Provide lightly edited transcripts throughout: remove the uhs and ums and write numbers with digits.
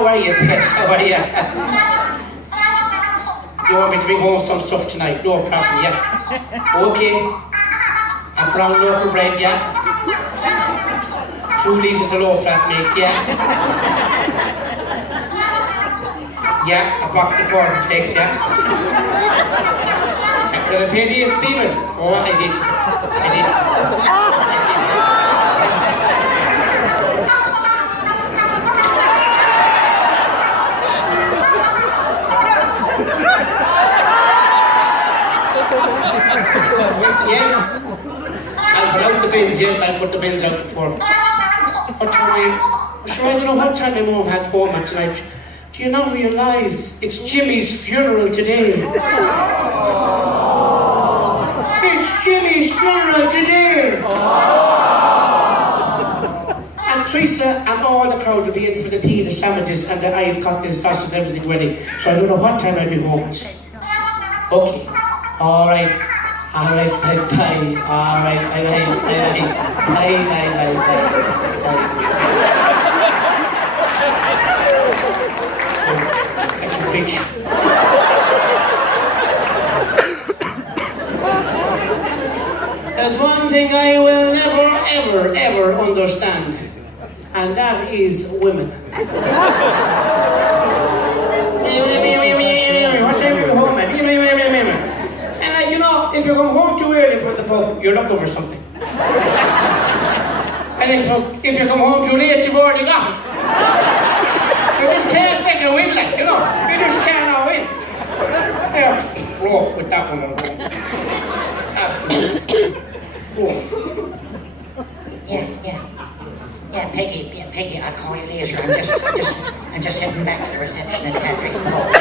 how are you, Tess? How are you? You want me to bring home some stuff tonight? No problem, yeah. Okay. A brown loaf of bread, yeah. 2 litres of low-fat milk, yeah. Yeah, a box of cornflakes, yeah. Did I tell you this, Stephen? Oh, I did. Yes? I'll put out the bins, yes, I'll put the bins out before. What time? Sure, I don't know what time my mum had home at tonight. Do you not realise it's Jimmy's funeral today? It's Jimmy's funeral today! And Teresa and all the crowd will be in for the tea, the sandwiches, and the I've got the sausage and everything ready. So I don't know what time I'll be home at. Okay. Alright, bye. Alright, bye. Bitch. There's one thing I will never, ever understand, and that is women. What time are you home at? And you know, if you come home too early from the pub, you're looking for something. And if you come home too late, you've already got it. You just can't fucking win, like, you know. You just cannot win. I have to be broke with that one. Absolutely. Yeah, Peggy, I'll call you later. I'm just heading back to the reception at Patrick's Pub.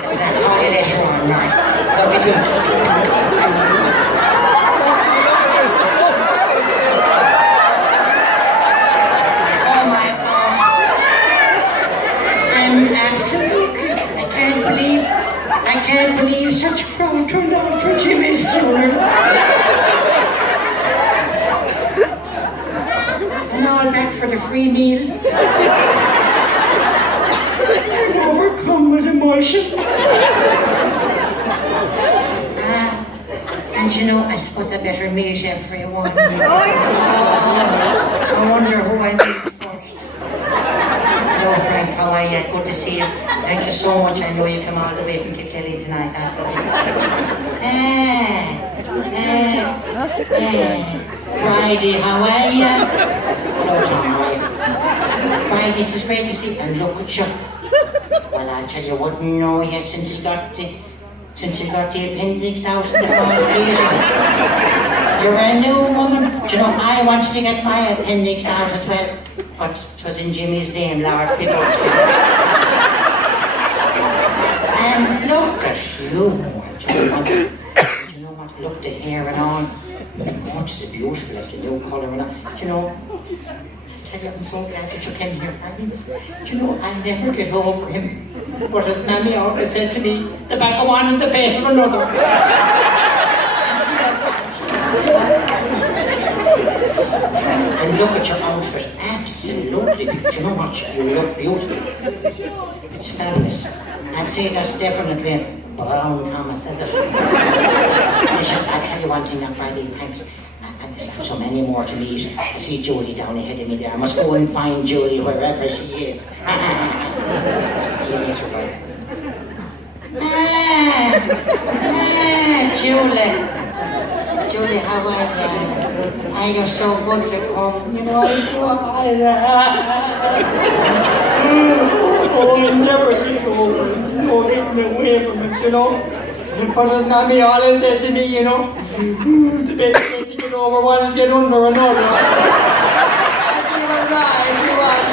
Listen, I'll call you later on, right? Love you too. Absolutely. I can't believe such a crowd turned out for Jimmy's funeral. And all back for the free meal. I'm overcome with emotion. And you know, I suppose I better meet everyone. I wonder who I meet first. Hello Frank, how are you? Good to see you. Thank you so much. I know you come all the way from Kilkelly tonight. Bridie, how are you? Hello Tom, how are you? Bridie, it's great to see you. And look at you. Well, I'll tell you, wouldn't know yet since he got the appendix out in the first days. You're a new woman. Do you know, I wanted to get my appendix out as well. But it was in Jimmy's name, Lord, pick up to you. And look at you. Do you know what? Look, the hair and all. Oh, it's beautiful. It's a new colour and all. Do you know, I tell you, I'm so glad that you came here. I mean, do you know, I'll never get over him. But as Mammy always said to me, the back of one is the face of another. And look at your outfit. Absolutely. Do you know what? You look beautiful. It's fabulous. I'd say that's definitely a brown Thomas, is it? Listen, I'll tell you one thing now, Bridie, thanks. I have so many more to meet. I see Julie down ahead of me there. I must go and find Julie wherever she is. See you later, Bridie. Julie, how are you? You're so good to come. You know, I'm so oh, you never get over it. You know, getting away from it, you know. But as Mammy always said to me, you know, the best way to get over one is get under another. She was right, she was.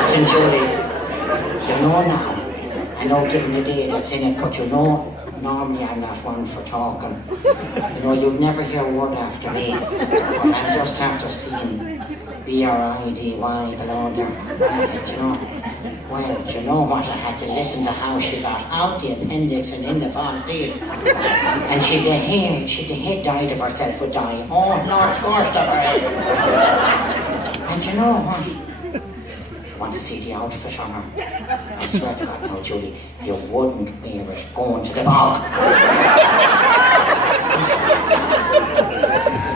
Listen, Julie, you know now, I know given the day that's in it, but you know, normally I'm not one for talking. You know, you'd never hear a word after me. I'm just after seeing B-R-I-D-Y below there. You know, well, do you know what? I had to listen to how she got out the appendix and in the false state. And she'd the head died of herself would die. Oh, Lord, scorched of her head. And you know what? I want to see the outfit on her. I swear to God, no, Julie, you wouldn't wear it going to the bog.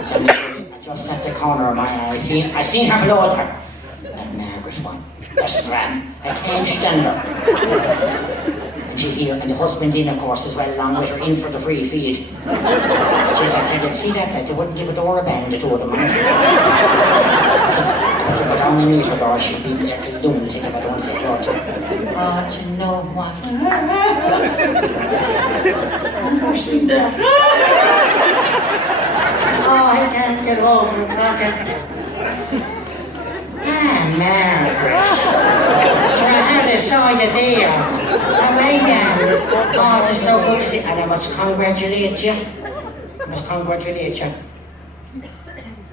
Tell me, Julie, I just at the corner of my eye, I seen her below her. That Margaret one, the strap, I can't stand her. And she here, and the husband in, of course, as well, along with her, in for the free feed. Jeez, I tell you, see that, like, they wouldn't give a door a bang, the two of them. But to go down and meet her door, she'd be like a lunatic if I don't say hello to her. Oh, do you know what? Oh, I can't get over it, Margaret. Ah, Margaret. Sure, I hardly saw you there. How are you? Oh, it's so good to see. And I must congratulate you.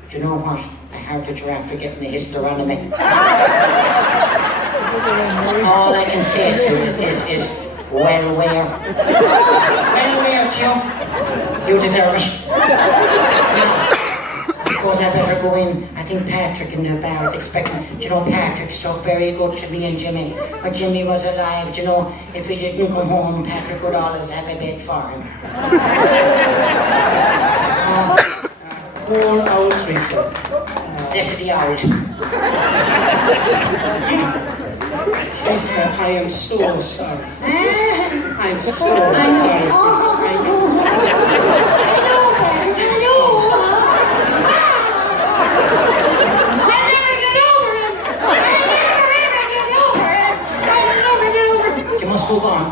Do you know what? I heard that you're after getting a hysteronomy. All I can say to you is this is well wear. Well wear, Joe. You deserve it. Now, I suppose I better go in. I think Patrick in the bar is expecting. Do you know, Patrick's so very good to me and Jimmy. When Jimmy was alive, do you know, if he didn't come home, Patrick would always have a bed for him. Poor old Teresa. This is the old. Teresa, I am so sorry. I'm so sorry. I know, Patrick, I know. I'll never get over him. I'll never ever get over him. I'll never get over him. You must move on.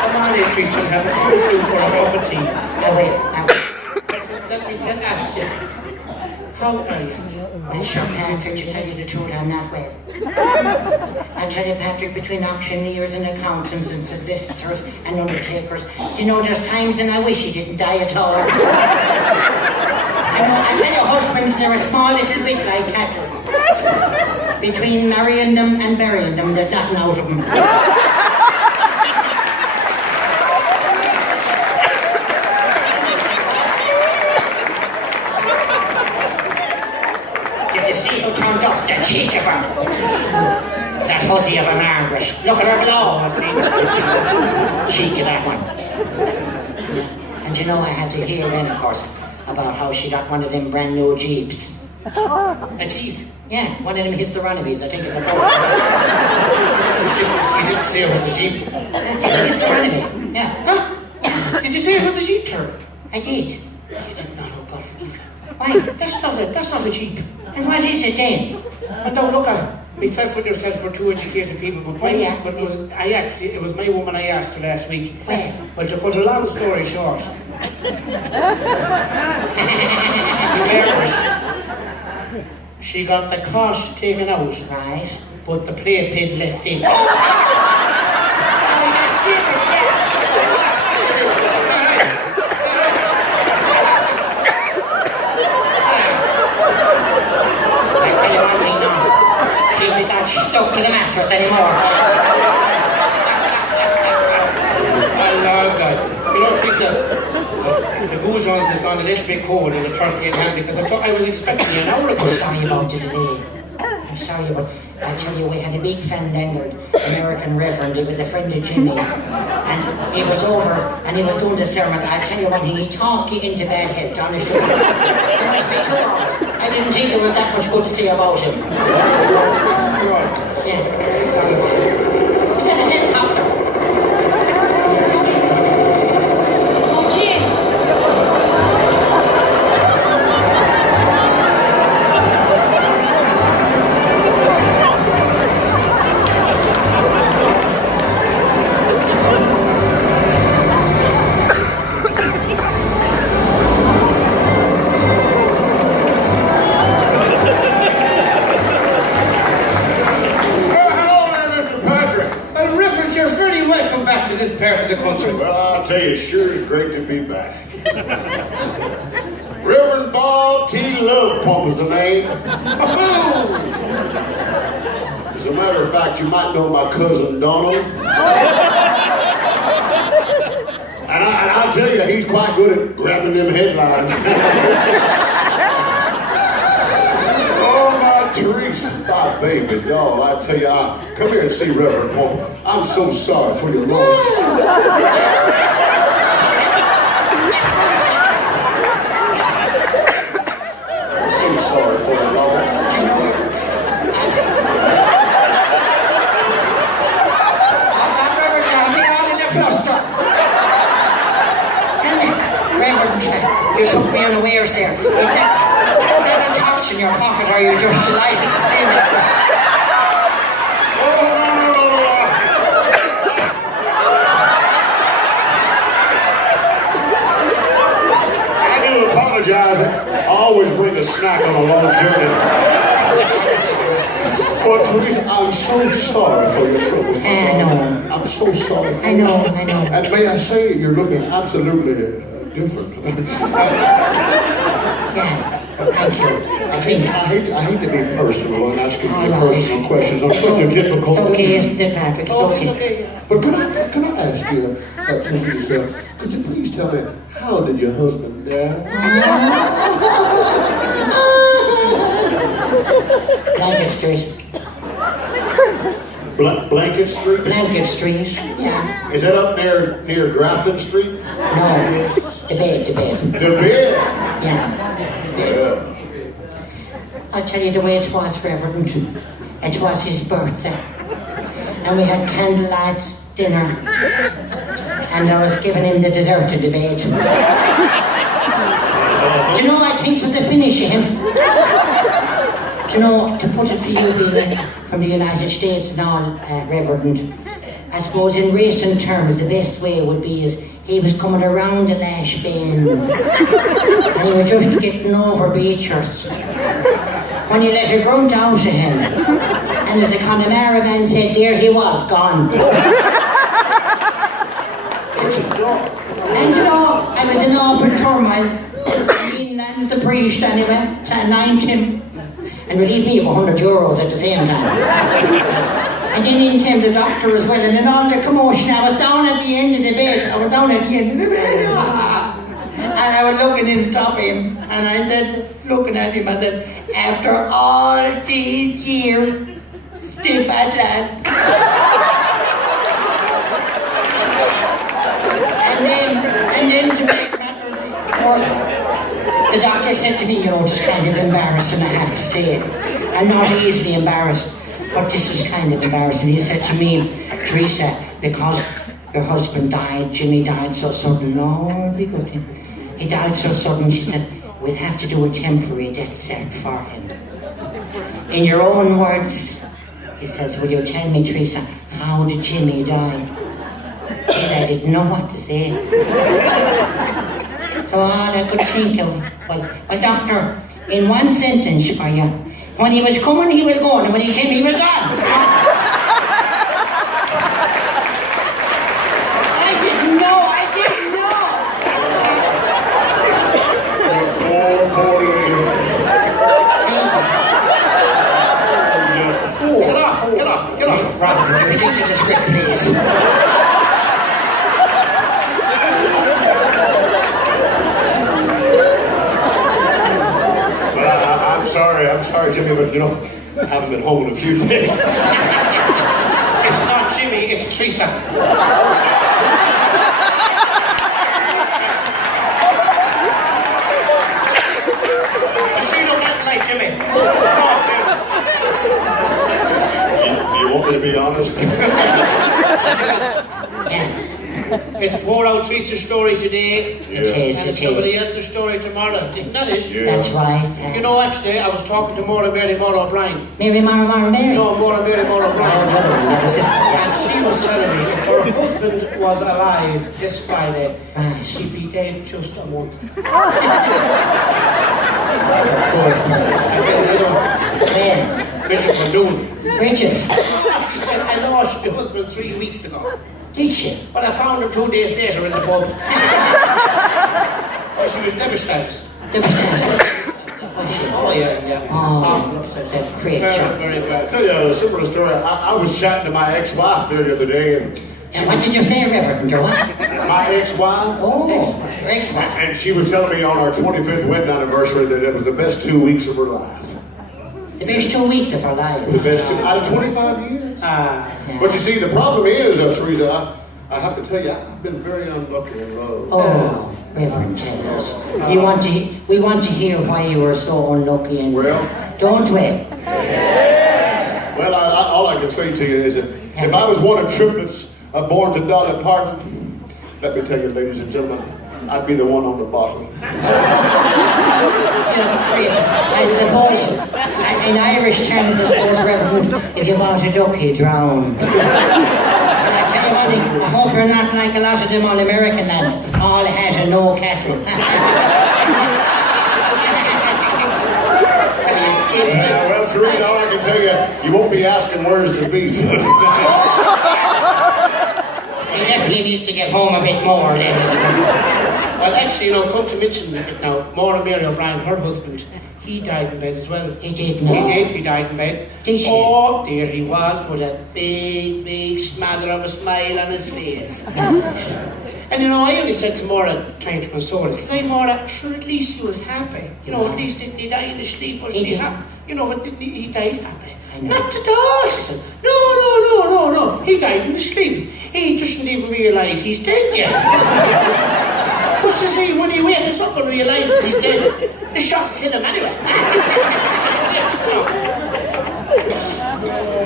Come on in, Teresa, and have a cup of soup or a cup of tea. I will. Let me ask you, how are you? Well, sure, Patrick, to tell you the truth, I'm not well. I'll tell you, Patrick, between auctioneers and accountants and solicitors and undertakers, you know, there's times when I wish he didn't die at all. I tell you, husbands, they're a small little bit like cattle. Between marrying them and burying them, there's nothing out of them. Turned up the cheek of her. That hussy of a Margaret. Look at her below. I see. Cheek of that one. And you know, I had to hear then, of course, about how she got one of them brand new Jeeps. A Jeep? Yeah, one of them hysteronomies, I think it's a four. You didn't say it was a Jeep? Hysteronomy, yeah. Huh? Did you say it was a Jeep turn? I did. You did not, oh God forgive you. Why? That's not a Jeep. And what is it then? And don't look at myself with yourself for two educated people, but but it was my woman I asked her last week. Well, to cut a long story short. She got the cost taken out, right. but the playpen left in. Stuck to the mattress anymore. I love that. You know, Teresa, the booze on has gone a little bit cold in the turkey in hand because I was expecting you an hour ago. I'm sorry about it today. I'm sorry, but I tell you, we had a big fandangled American reverend. He was a friend of Jimmy's. And he was over and he was doing the sermon. I tell you one thing, he talked you into bad health, honestly. It must be 2 hours. I didn't think there was that much good to say about him. Yeah, sorry about it. Is that a helicopter? Oh, jeez. To this part of the country. Well, I'll tell you, sure is great to be back. Reverend Bob T. Love Pump is the name. As a matter of fact, you might know my cousin Donald. And I'll tell you, he's quite good at grabbing them headlines. My baby doll, I tell you, come here and see Reverend Woman. I'm so sorry for your loss. I'm so sorry for your loss. Reverend, you took me unawares there. Is that a touch in your pocket, or are you just delighted to see me? I do apologize. I always bring a snack on a long journey. Oh, Teresa, I'm so sorry for your troubles. I know. I'm so sorry. I know. And may I say, you're looking absolutely different. Yeah, thank you. I hate to be personal and asking you personal questions. I'm such a difficult. It's okay, isn't it, Patrick? It's okay. But can I ask you, Teresa, could you please tell me, how did your husband die? Blanket Street. Blanket Street? Blanket Street, yeah. Is that up near Grafton Street? No, the bed. The bed? Yeah. I'll tell you the way it was, Reverend. It was his birthday. And we had candlelight dinner. And I was giving him the dessert in the bed. Do you know, I think for the finish of him, do you know, to put it for you being from the United States and all, Reverend, I suppose in racing terms, the best way would be is he was coming around the lash bend and he was just getting over Beechers when you let a grunt out of him, and as the Connemara man said, there he was, gone. And you know, I was in awful turmoil. Mean the priest anyway, to anoint him and relieve me of €100 at the same time. And then in came the doctor as well, and in all the commotion, I was down at the end of the bed. And I was looking in top of him, and I said, looking at him, I said, after all these years, stiff at last. and then to make matters worse, the doctor said to me, you know, just kind of embarrassing, I have to say it. I'm not easily embarrassed, but this is kind of embarrassing. He said to me, Teresa, because your husband died, Jimmy died so sudden. No, be good. He died so sudden, she said, we'll have to do a temporary death cert for him. In your own words, he says, will you tell me, Teresa, how did Jimmy die? He said, I didn't know what to say. So all I could think of was, well, doctor, in one sentence for you, when he was coming, he was going, and when he came, he was gone. I didn't know. Poor lady. Get off. Robert, you're teaching the script, please. I'm sorry, Jimmy, but you know, I haven't been home in a few days. It's not Jimmy, it's Teresa. She don't get like Jimmy. Do you want me to be honest? It's pour out Teresa's story today. It is. Somebody else's story tomorrow. Isn't that it? Yeah. That's right. You know, actually, I was talking to Mary O'Brien. Mary. No, Mary O'Brien. Oh, the other one, the sister. And she was telling me if her husband was alive this Friday, Right. she'd be dead just a month. Poor thing. When? Bridget Muldoon. Bridget, She said, I lost my husband 3 weeks ago. did she? But I found him 2 days later in the pub. But she was devastated. Oh, yeah. Awful upset. That creature. Very bad. I'll tell you a similar story. I was chatting to my ex-wife there the other day, and And what did you say, Reverend, or what? my ex-wife, Oh, your ex-wife. and she was telling me on our 25th wedding anniversary that it was the best 2 weeks of her life. The best 2 weeks of our lives. The best two, out of 25 years. Ah. But you see, the problem is, Teresa, I have to tell you, I've been very unlucky in love. Oh, Reverend, tell us. We want to hear why you were so unlucky and... Well... Don't we? Well, all I can say to you is that if I was one of triplets born to Dolly Parton, let me tell you, ladies and gentlemen, I'd be the one on the bottom. I suppose, in Irish terms, I suppose, Reverend, if you want a duck, you drown. But I tell you what, I hope you're not like a lot of them all-American lads, all hat and no cattle. Well, Teresa, all I can tell you, you won't be asking where's the beef. He definitely needs to get home a bit more. Well, actually, come to mention it now, Maura Mary O'Brien, her husband, he died in bed as well. He did, no? He died in bed. Did he? Oh, there he was with a big smother of a smile on his face. And I only said to Maura, trying to console her, say, Maura, sure, at least he was happy. At least didn't he die in his sleep? Wasn't he happy? But he died happy. Not at all, she said. No. He died in his sleep. He doesn't even realise he's dead yet. But to see, when he wakes up and realises he's dead, the shock killed him anyway.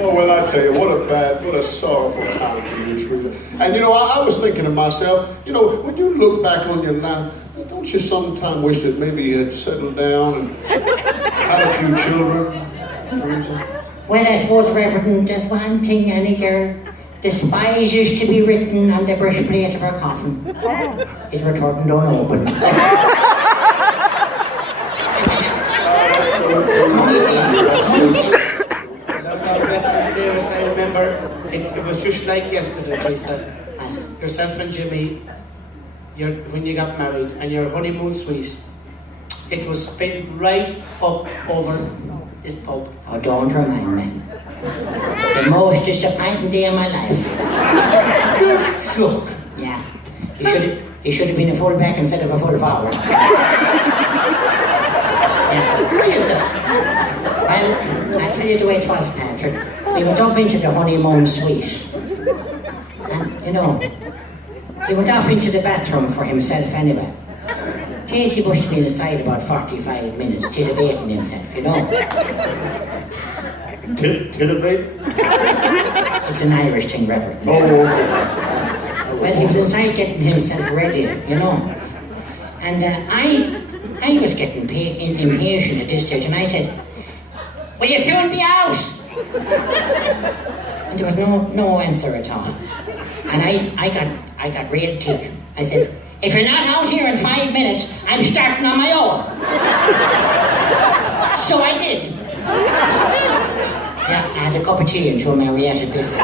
Oh, well, I tell you, what a sorrowful time for you, Teresa. And I was thinking to myself, when you look back on your life, don't you sometimes wish that maybe you had settled down and had a few children, Teresa? Well, I suppose, Reverend, there's one thing any girl despises to be written on the breastplate of her coffin. Is returned unopened. I remember it was just like yesterday, Teresa. Yourself and Jimmy, when you got married, and your honeymoon suite, it was spent right up over this pub. Oh, don't remind me. The most disappointing day of my life. You're shook. Yeah. He should have been a full back instead of a full forward. Yeah. Why is that? Well, I'll tell you the way it was, Patrick. We went up into the honeymoon suite. And, he went off into the bathroom for himself anyway. Casey must have been aside about 45 minutes, titivating himself, Titivate? It's an Irish thing, Reverend. Oh, okay. Well, he was inside getting himself ready, And I was getting impatient at this stage, and I said, "Will you soon be out?" And there was no answer at all. And I got real tick. I said, "If you're not out here in 5 minutes, I'm starting on my own." So I did. Yeah, I had a cup of tea and 2 Marietta biscuits.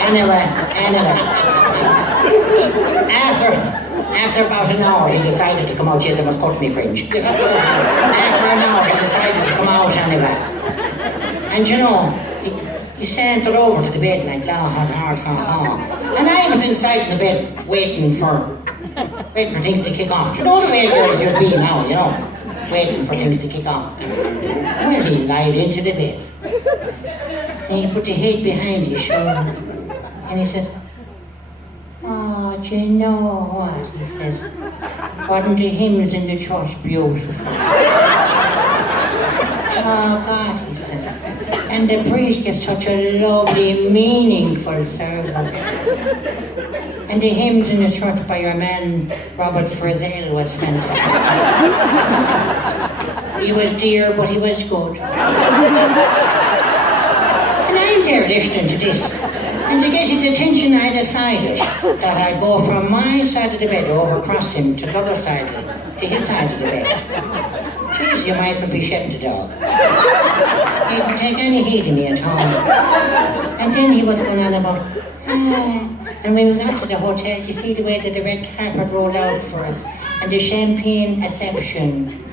Anyway. After about an hour, he decided to come out. Yes, I must cut me fringe. After an hour, he decided to come out anyway. And he sauntered over to the bed like, hard. And I was inside in the bed waiting for things to kick off. Do you know the way girls you'd be now, waiting for things to kick off. Well, he lied into the bed. And he put the head behind his shoulder. And he said, "Oh, do you know what?" he said. "Wasn't the hymns in the church beautiful?" "Oh, God," he said. "And the priest gave such a lovely, meaningful service. And the hymns in the church by your man, Robert Frizzell, was fantastic. He was dear, but he was good." And I'm there listening to this. And to get his attention, I decided that I'd go from my side of the bed over across him to the other side, to his side of the bed. Jeez, you might as well be shedding the dog. He didn't take any heed of me at all. And then he was going on about, and when we got to the hotel, you see the way that the red carpet rolled out for us, and the champagne reception.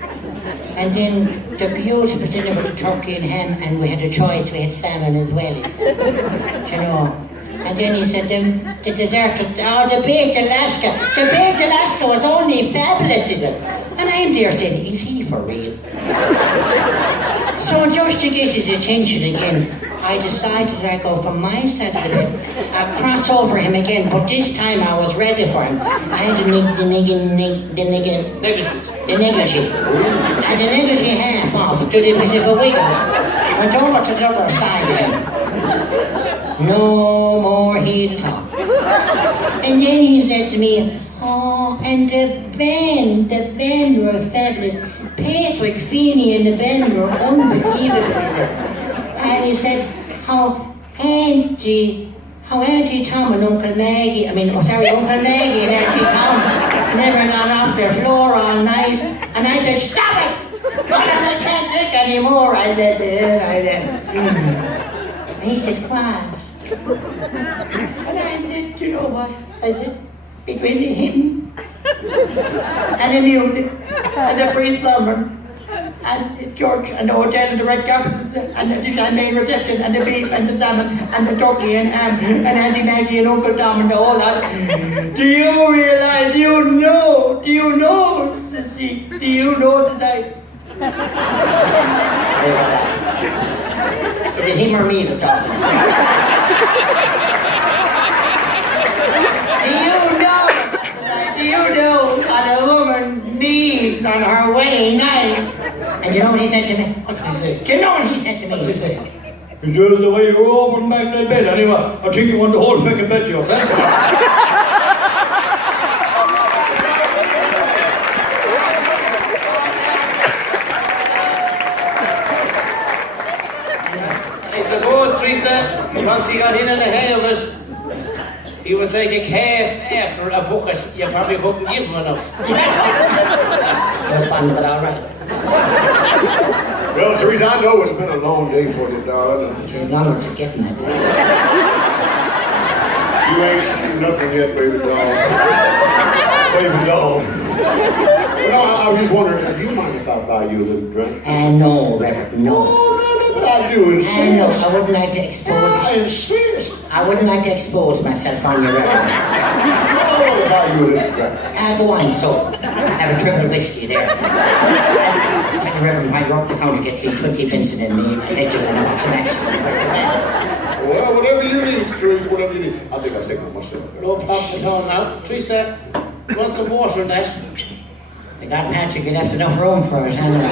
And then the beautiful dinner with the turkey and ham, and we had a choice, we had salmon as well, he said. And then he said, the dessert, the baked Alaska. The baked Alaska was only fabulous, he said. And I'm there saying, is he for real? So just to get his attention again, I decided I'd go from my side of the bed, I'd cross over him again, but this time I was ready for him. I had the negligee. And the negligee half off, did a bit of a wiggle. Went over to the other side of him. No more heat at all. And then he said to me, oh, and the band were fabulous. Patrick Feeney and the band were unbelievable. And he said, how Auntie Tom and Uncle Maggie and Auntie Tom never got off their floor all night. And I said, stop it! I can't take anymore. I said. And he said, what? And I said, you know what? I said, between the hymns and the music and the free summer and the church and the hotel and the red carpets and the champagne reception and the beef and the salmon and the turkey and ham and Auntie Maggie and Uncle Tom and the whole lot. Do you realize, do you know, that Is it him or me that's talking? Do you know what a woman needs on her wedding night? And do you know what he said to me? What's he say? Do you know what he said to me? What's he say? It's just the way you were over and back in that bed. Anyway, I think you want the whole fucking bed to yourself. I suppose, Teresa, once he got in the hay of it, he was like a calf after a bucket. You probably couldn't give him enough. It was fun, but all right. Well, Teresa, I know it's been a long day for you, darling. You're longer just getting that. You ain't seen nothing yet, baby doll. Baby doll. Well, I was just wondering, do you mind if I buy you a little drink? No, Reverend, no. Oh, no, but I do insist. No, I wouldn't like to expose. I insist. I wouldn't like to expose myself on your Reverend. I want to buy you a little drink. Go on, so. Have a triple whiskey there. I'll tell the Reverend why you're up the counter, get me 20 pence and then me, my hedges and a box of matches. Well, whatever you need, Teresa, whatever you need. I think I'll take one myself. No problem at all now. Teresa, you want some water in that? I got Patrick, you left enough room for it, hasn't he?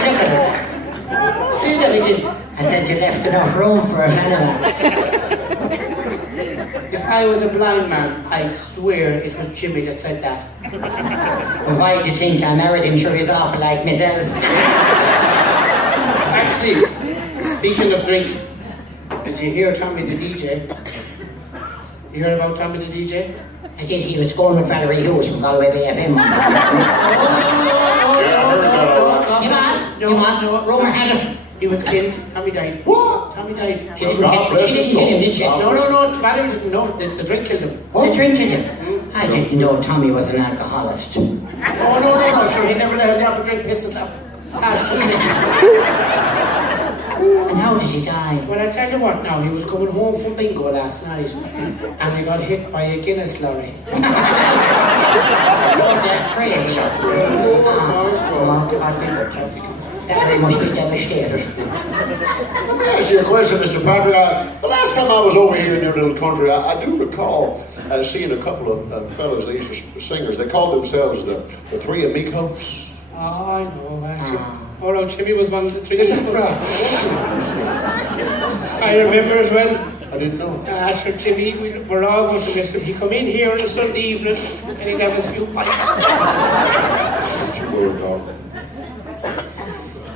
Look at it. See that again? I said you left enough room for it, anyway. If I was a blind man, I'd swear it was Jimmy that said that. Well, why do you think I married him? Sure, he's awful like myself. Actually, speaking of drink, did you hear Tommy the DJ? You heard about Tommy the DJ? I did. He was going with Valerie Hughes from Galway Bay FM. You must. Rumour had it. He was killed. Tommy died. What? Tommy died. She didn't kill him, did she? No, Valerie didn't know. The drink killed him. The drink killed him? I didn't know Tommy was an alcoholist. Oh, no, sure. He never let a drop of drink piss it up. And how did he die? Well, I tell you what now, he was coming home from bingo last night and he got hit by a Guinness lorry. That must be devastated. Let me ask you a question, Mr. Patrick. The last time I was over here in your little country, I do recall seeing a couple of fellas, these singers. They called themselves the Three Amigos. Oh, I know, actually. Oh, no, Jimmy was one of the three. I remember as well. I didn't know. Sure, Jimmy, we were all going to miss him. He'd come in here on a Sunday evening and he'd have a few pints.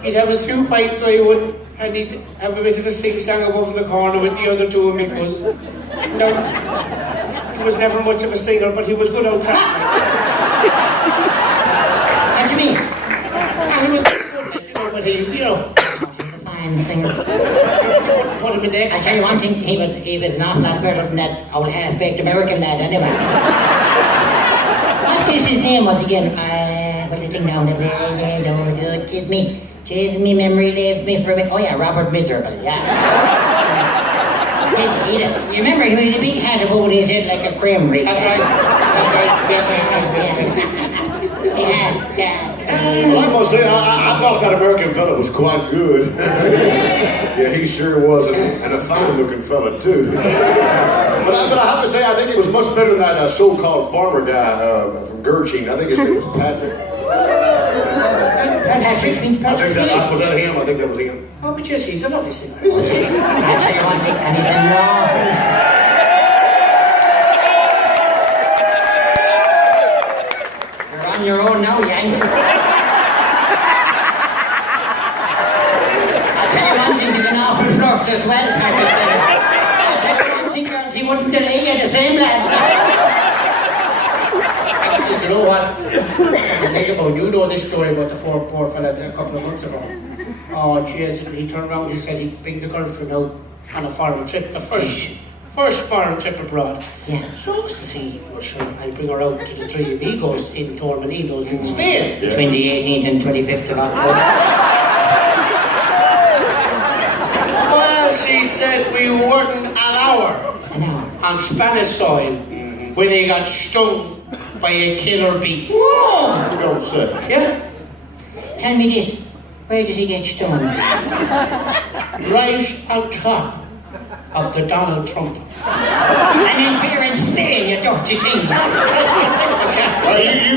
He'd have a few pints, so he would, and he'd have a bit of a sing-song above in the corner with the other two amigos. Now, he was never much of a singer, but he was good out track. What do you mean? He was good, but he, He was a fine singer. put him in the I tell you one thing, he was an awful lot better than that old half-baked American lad anyway. What's his name was again? What's the thing down the way? Kiss me, memory leaves me from it. Oh yeah, Robert Miserable, yeah. You remember he had a big hat above his head like a creamery. That's right. Yeah. Well, I must say, I thought that American fella was quite good. Yeah, he sure was, and a fine-looking fella, too. But I have to say, I think it was much better than that so-called farmer guy from Gertrude. I think his name was Patrick. Patrick. Was that him? I think that was him. Oh, but yes, he's a lovely singer. And he's an awful... You're on your own now, Yank. I'll tell you one thing, he's an awful flirt as well, Patrick. I'll tell you one thing, girls, he wouldn't delay you the same lad. Actually, you know what? You know this story about the poor fella a couple of months ago. Oh, jeez, he turned around, he said he'd bring the girlfriend out on a foreign trip, the first foreign trip abroad. Yeah. So I was to see, well, sure, I'll bring her out to the three amigos in Torremolinos in Spain. Between the 18th and 25th of October. Well, she said we weren't an hour on Spanish soil when they got stung by a killer bee. Whoa! You don't say. Yeah? Tell me this, where did he get stung? Right on top of the Donald Trump. And then here in Spain, you dirty thing. You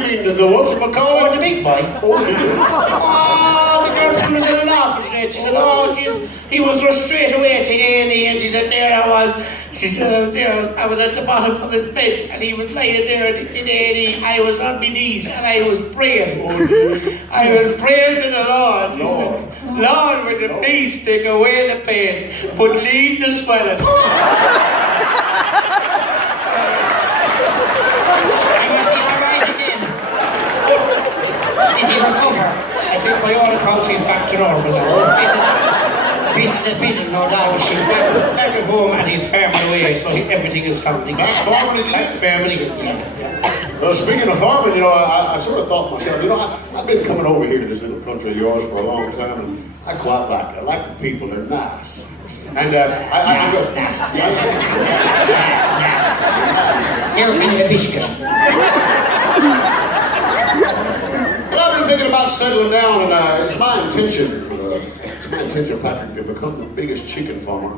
mean the whatchamacallit? Oh, the big boy. Oh, yeah. Oh, the girlfriend was in an office there. She said, oh, geez. He was rushed straight away to A&E, and she said, there I was. She said, I was at the bottom of his bed, and he was lying there in A&E. I was on my knees, and I was praying. I was praying to the Lord. She said, Lord, would you please take away the pain, but leave the swelling. Did he recover? I think by all accounts he's back to normal now. Pieces of fiddle, no doubt. She's back at home and he's farming away, so everything is sounding. Back farming again? Back farming again, yeah. Well, speaking of farming, you know, I sort of thought to myself, you know, I've been coming over here to this little country of yours for a long time, and I quite like it. I like the people, they're nice. And I go... You're kind of a biscuit. But I've been thinking about settling down, and it's my intention, Patrick, to become the biggest chicken farmer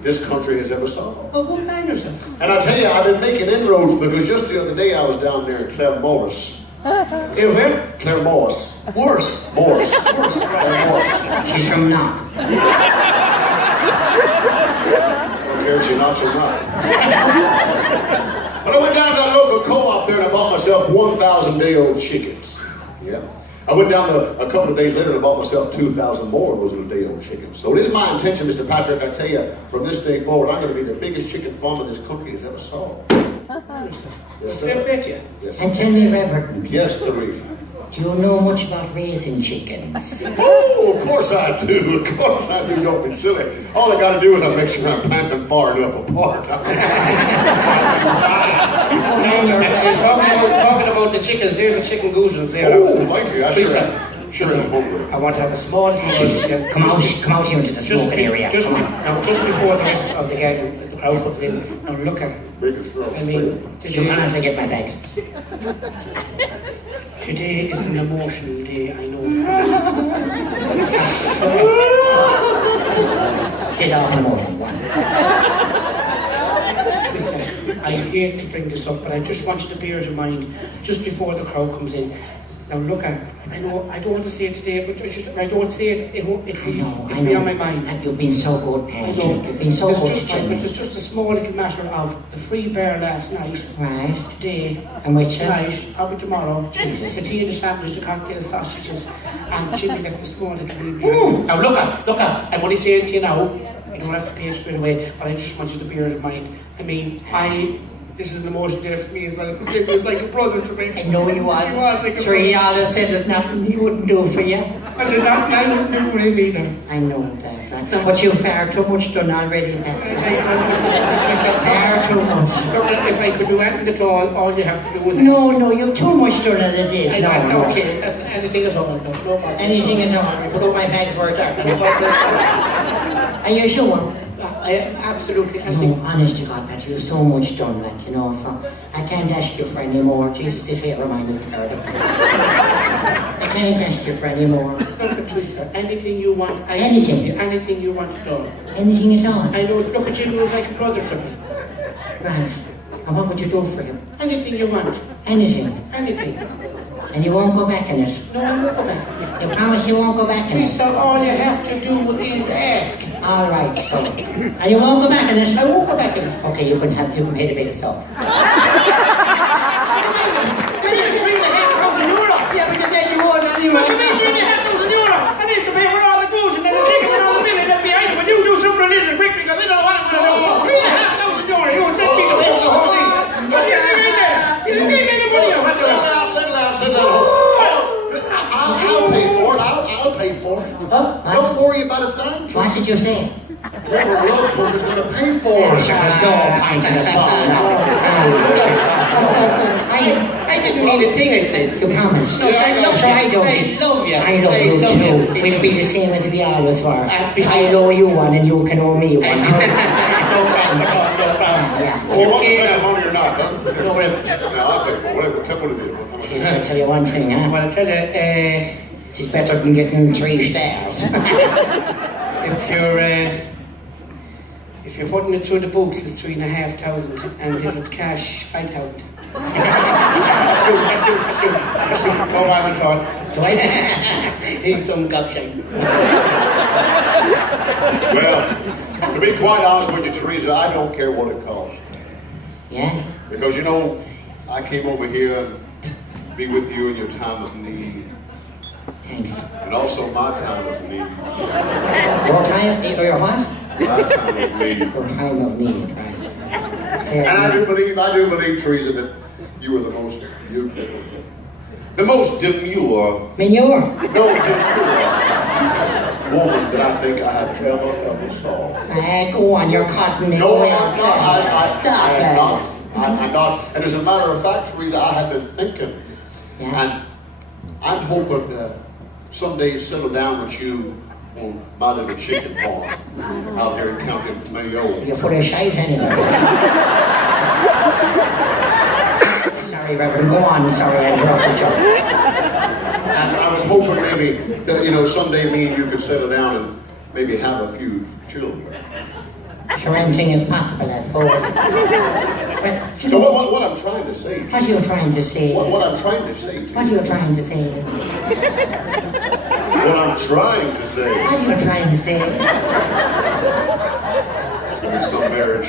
this country has ever saw. Oh, good man yourself. And I tell you, I've been making inroads because just the other day I was down there in claremorris. Here, where? Claremorris. Worse. Morris. Claremorris. She's from Knock. Don't care if she knocks or not. But I went down to that local co-op there and I bought myself 1,000 day-old chickens. Yeah. I went down a couple of days later and I bought myself 2,000 more of those little day-old chickens. So it is my intention, Mr. Patrick, I tell you, from this day forward, I'm going to be the biggest chicken farmer this country has ever saw. Yes, sir. Yes, And tell me, Reverend, yes, Teresa. do you know much about raising chickens? Oh, of course I do. Of course I do. Don't be silly. All I got to do is I make sure I plant them far enough apart. Talking about the chickens, there's the chicken gooses there. Oh, thank you. I sure am hungry. I want to have a small little... Come out here into the smoking area. Just before the rest of the gang, the crowd comes in, now look at it. I mean, You can't get my bags. today is an emotional day, I know. Get off in the morning. Listen, I hate to bring this up, but I just want you to bear it in mind just before the crowd comes in. Now look at, I know, I don't want to say it today, but I don't say it, it'll be on my mind. And you've been so good, Patrick. You've been so good to Jimmy. It's just a small little matter of the free bear last night, Right. today, And which tonight, probably tomorrow, Jesus. the tea and the sandwich, the cocktail sausages, and Jimmy left a small little beer. Now look at, I'm only saying to you now, you don't have to pay it straight away, but I just want you to bear it in mind. I mean, this is an emotional day for me as well. Jimmy was like a brother to me. I know you are. He was like a Sure, he always said that nothing he wouldn't do for you. I did not, I wouldn't do for him either. I know that, right? But you've far too much done already in that. Far too much. If I could do anything at all you have to do is... No, you've too much done as it did. No. Okay, anything at all. No bother. Anything at all. I put up my thanks for it. Are you sure? I I am absolutely No, anything. honest to God, Pat, you've so much done, like, you know, so I can't ask you for any more. Jesus, this here of mine is terrible. I can't ask you for any more. Look, Teresa, anything you want. Anything? Anything you want at all. Anything at all? I know, look at you, you're like a brother to me. Right. And what would you do for him? Anything you want. Anything. Anything. And you won't go back in it? No, I won't go back. You promise you won't go back in it? Teresa, all you have to do is ask. All right, so. And you won't go back in it? I won't go back in it. Okay, you can pay the bill, so. This is €3,500. Yeah, because then you won't anyway. What do you mean €3,500? I need to pay for all the goose and then the chicken and all the bill and then behind it. When you do something like this quick because they don't want to do €3,500. You don't take me to pay for the whole thing. What do you think in there? You didn't give me any money. Sit down. I'll pay for it. I'll pay for it. Huh? Don't worry about a thing. What did you say? Reverend Love Pump is going to pay for it. There's no point in this phone now. I didn't mean a thing I said. You promise? No, I love you. I don't. I love you. I love you too. We'll be the same as we always were. I know you one and you can owe me one. No problem. Yeah. You want to spend the money or not, huh? No, whatever. No, I'll pay for it. Whatever. Tell me what it is. I'll tell you one thing, huh? Well, I tell you, It's better than getting 3 stars. if you're putting it through the books, it's 3,500, and if it's cash, 5,000. Let's do. Go on and talk. Do I? He's some gobshite. Well, to be quite honest with you, Teresa, I don't care what it costs. Yeah? Because, you know, I came over here and be with you in your time of need. Thanks. And also my time of need. Your time, or your what? My time of need. Your time of need, right. Fair And I enough. do believe, Teresa, that you are the most beautiful, the most demure, Manure? woman that I think I have ever saw. Go on, you're cutting me. No, I'm not. Stop I'm not. And as a matter of fact, Teresa, I have been thinking, Yeah. and I'm hoping to someday settle down with you on my little chicken farm out there in County Mayo. You're full of shite anyway. Sorry, Reverend. Go on. Sorry, I interrupted you. And I was hoping maybe that, you know, someday me and you could settle down and maybe have a few children. Sure, anything is possible, I suppose. But, you So know, what I'm trying to say, what are you trying to say? what I'm trying to say to What are you, you trying to say? what I'm trying to say, What are you trying to say? it's some marriage.